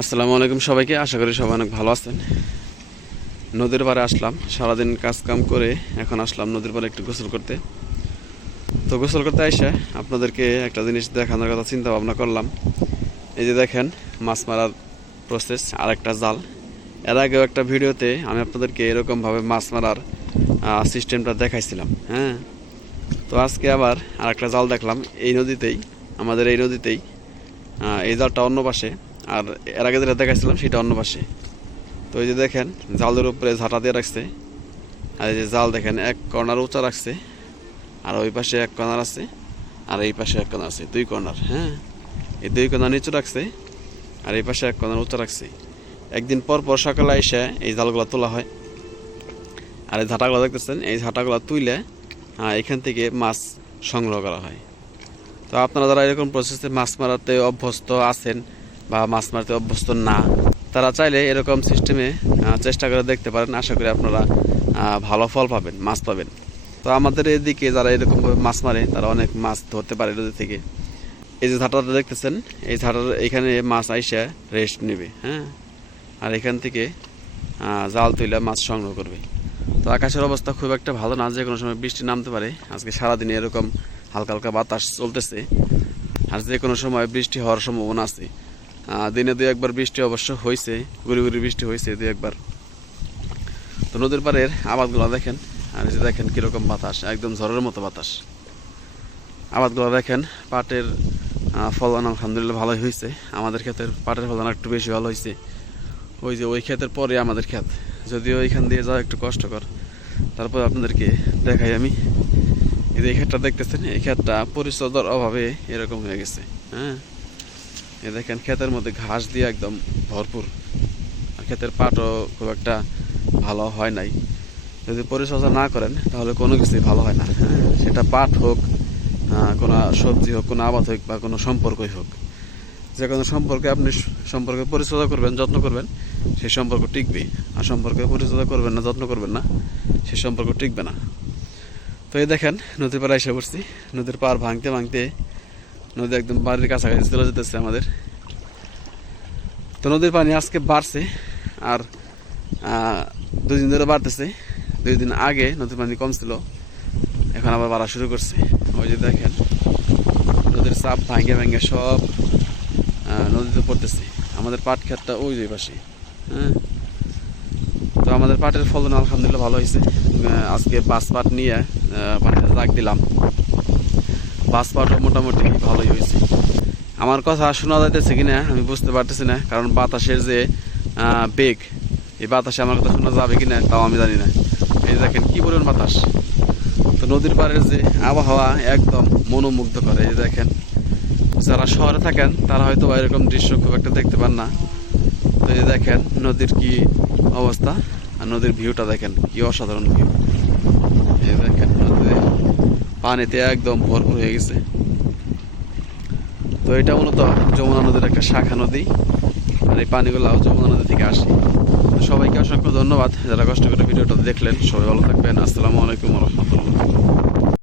আসসালামু আলাইকুম সবাইকে। আশা করি সবাই অনেক ভালো আছেন। নদীর পাড়ে আসলাম, সারাদিন কাজ কাম করে এখন আসলাম নদীর পাড়ে একটু গোসল করতে। তো গোসল করতে এসে আপনাদেরকে একটা জিনিস দেখানোর কথা চিন্তা ভাবনা করলাম। এই যে দেখেন মাছ মারার প্রসেস আর একটা জাল। এর আগেও একটা ভিডিওতে আমি আপনাদেরকে এরকমভাবে মাছ মারার সিস্টেমটা দেখাইছিলাম। হ্যাঁ, তো আজকে আবার আর একটা জাল দেখলাম এই নদীতেই, আমাদের এই নদীতেই। এই জালটা অন্য পাশে, আর এর আগে যেটা দেখাইছিলাম সেটা অন্য পাশে। তো এই যে দেখেন জালের উপরে ঝাঁটা দিয়ে রাখছে, আর এই যে জাল দেখেন এক কর্নার উঁচা রাখছে, আর ওই পাশে এক কর্নার আছে, আর এই পাশে এক কর্নার আছে, দুই কর্নার। হ্যাঁ, এই দুই কর্নার নিচু রাখছে, আর এই পাশে এক কর্নার উঁচা রাখছে। একদিন পর পর সকালে এসে এই জালগুলো তোলা হয়, আর এই ঝাঁটাগুলো দেখতেছেন, এই ঝাঁটাগুলো তুইলে এখান থেকে মাছ সংগ্রহ করা হয়। তো আপনারা যারা এরকম প্রসেসে মাছ মারাতে অভ্যস্ত আছেন বা মাছ মারতে অভ্যস্ত না, তারা চাইলে এরকম সিস্টেমে চেষ্টা করে দেখতে পারেন। আশা করি আপনারা ভালো ফল পাবেন, মাছ পাবেন। তো আমাদের এদিকে যারা এরকমভাবে মাছ মারে তারা অনেক মাছ ধরতে পারে নদী থেকে। এই যে ঝাঁটাটা দেখতেছেন, এই ঝাঁটার এখানে মাছ আইসা রেস্ট নেবে। হ্যাঁ, আর এখান থেকে জাল তুলে মাছ সংগ্রহ করবে। তো আকাশের অবস্থা খুব একটা ভালো না, যে কোনো সময় বৃষ্টি নামতে পারে। আজকে সারাদিনে এরকম হালকা হালকা বাতাস চলতেছে, আর যে কোনো সময় বৃষ্টি হওয়ার সম্ভাবনা আছে। দিনে দুই একবার বৃষ্টি অবশ্য হয়েছে, গুড়ি গুড়ি বৃষ্টি হয়েছে দুই একবার। তো নদীর পাড়ের আবাদগুলো দেখেন, আর এই যে দেখেন কীরকম বাতাস, একদম ঝড়ের মতো বাতাস। আবাদগুলো দেখেন, পাটের ফলন আলহামদুলিল্লাহ ভালোই হয়েছে। আমাদের ক্ষেতের পাটের ফলন একটু বেশি ভালো হয়েছে। ওই যে ওই ক্ষেতের পরে আমাদের ক্ষেত, যদিও ওইখান দিয়ে যাওয়া একটু কষ্টকর, তারপর আপনাদেরকে দেখাই আমি। এই যে এই ক্ষেতটা দেখতেছেন, এই ক্ষেতটা পরিচর্যার অভাবে এরকম হয়ে গেছে। হ্যাঁ, এই দেখেন ক্ষেতের মধ্যে ঘাস দিয়ে একদম ভরপুর, আর ক্ষেতের পাটও খুব একটা ভালো হয় নাই। যদি পরিচর্যা না করেন তাহলে কোনো কিছুই ভালো হয় না। হ্যাঁ, সেটা পাট হোক, কোনো সবজি হোক, কোনো আবাদ হোক, বা কোনো সম্পর্কই হোক, যে কোনো সম্পর্কে আপনি সম্পর্কে পরিচর্যা করবেন, যত্ন করবেন, সেই সম্পর্ক টিকবে। আর সম্পর্কে পরিচর্যা করবেন না, যত্ন করবেন না, সেই সম্পর্ক টিকবে না। তো এই দেখেন নদীর পাড়ে এসে পড়ছি। নদীর পাড় ভাঙতে ভাঙতে নদী একদম বাড়ির কাছাকাছি চলে যেতেছে আমাদের। তো নদীর পানি আজকে বাড়ছে, আর 2 দিন ধরে বাড়তেছে। 2 দিন আগে নদীর পানি কম ছিল, এখন আবার বাড়া শুরু করছে। ওই যে দেখেন নদীর চাপ ভাঙে ভাঙে সব নদীতে পড়তেছে। আমাদের পাট ক্ষেতটা ওই যে পাশে। হ্যাঁ, তো আমাদের পাটের ফলন আলহামদুলিল্লাহ ভালো হয়েছে। আজকে বাস পাট নিয়ে পানিতে জাগ দিলাম, বাস পাটও মোটামুটি ভালোই হয়েছে। আমার কথা শোনা যাইতেছে কিনা আমি বুঝতে পারতেছি না, কারণ বাতাসের যে বেগ, এই বাতাসে আমার কথা শোনা যাবে কিনা তাও আমি জানি না। এই দেখেন কি পরিমাণ বাতাস। তো নদীর পাড়ের যে আবহাওয়া একদম মনোমুগ্ধ করে। এই দেখেন যারা শহরে থাকেন তারা হয়তো এরকম দৃশ্য খুব একটা দেখতে পান না। তো এই দেখেন নদীর কি অবস্থা, আর নদীর ভিউটা দেখেন কি অসাধারণ ভিউ। এই দেখেন নদীতে পানিতে একদম ভরপুর হয়ে গেছে। তো এটা মূলত যমুনা নদীর একটা শাখা নদী, আর এই পানিগুলো যমুনা নদী থেকে আসে। তো সবাইকে অসংখ্য ধন্যবাদ যারা কষ্ট করে ভিডিওটা দেখলেন। সবাই ভালো থাকবেন। আসসালামু আলাইকুম ওয়া রাহমাতুল্লাহ।